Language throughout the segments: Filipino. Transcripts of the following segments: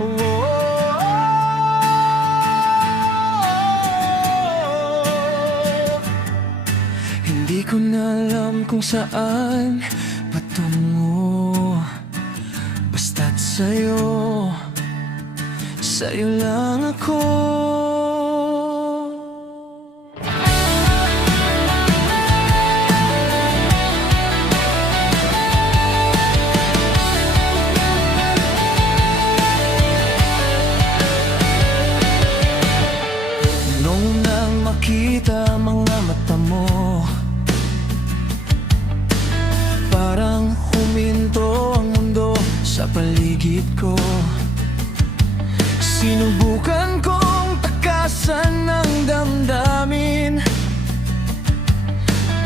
Hindi ko na alam kung saan patungo, basta't sa'yo, sa'yo lang ako. Nung nang makita mga mata mo, parang huminto ang mundo sa paligid ko. Sinubukan kong takasan ng damdamin,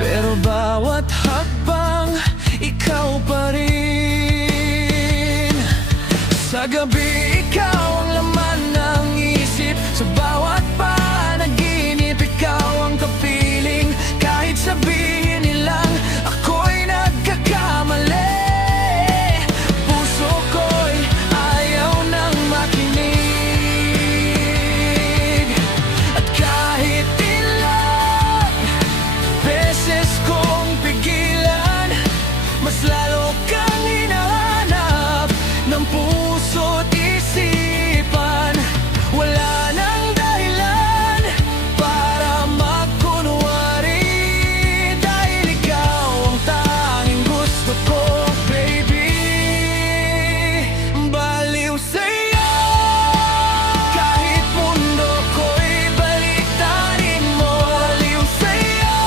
pero bawat hakbang ikaw pa rin. Sa gabi ikaw ang laman ng isip, sa bawat panaginip ikaw ang kapiling. Kahit sabihin nilang ako'y nagkakamali, puso ko'y ayaw nang makinig. At kahit ilang beses kong pigilan, mas lalo kang hinahanap ng puso't isipan. Wala nang dahilan para magkunwari, dahil ikaw ang tanging gusto ko, baby. Baliw sa'yo, kahit mundo ko'y baliktarin mo. Baliw sa'yo,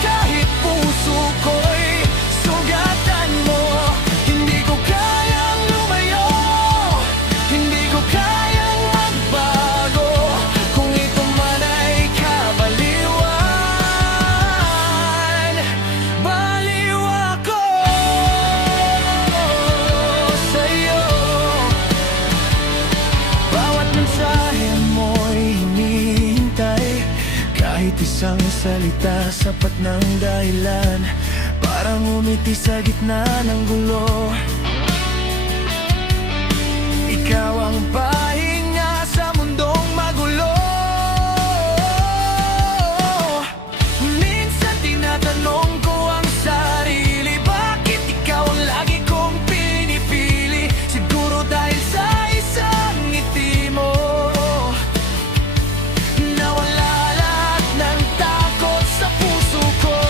kahit puso ko'y sugatan mo. Hindi ko kayang lumayo, hindi ko kayang magbago, kung ito man ay kabaliwan. Baliw ako sa'yo. Bawat mensahe mo'y hinihintay, kahit isang salita sapat ng dahilan, parang umiti sa gitna ng gulo. Ikaw ang pahinga sa mundong magulo. Minsan tinatanong ko ang sarili, bakit ikaw ang lagi kong pinipili? Siguro dahil sa isang ngiti mo, nawala lahat ng takot sa puso ko.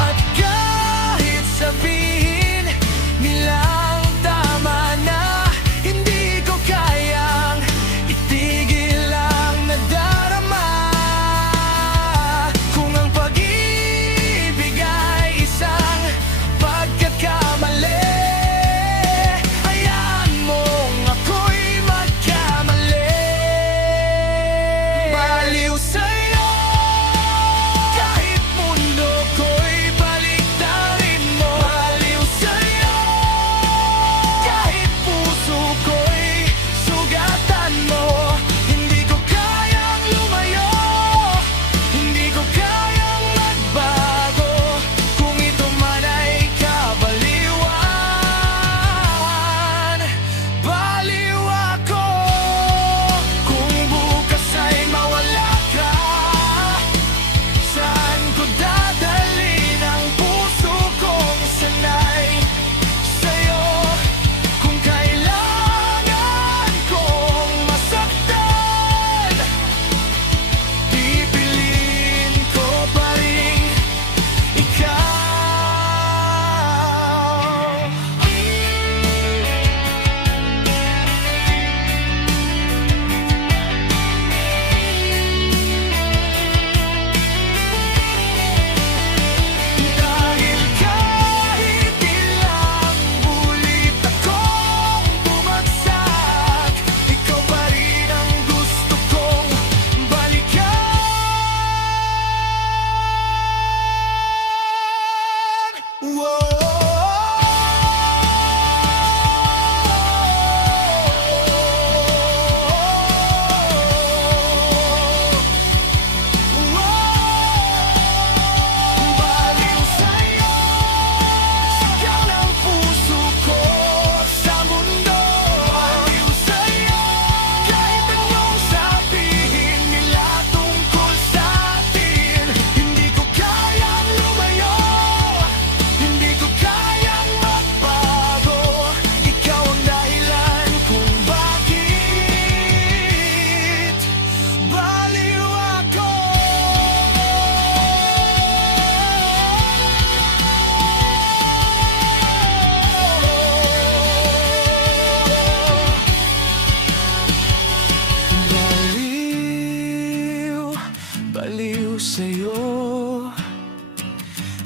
At kahit sabihin nilang tama na,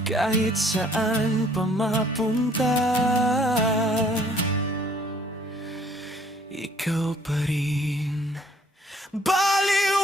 Kahit saan pa mapunta, ikaw pa rin. Baliw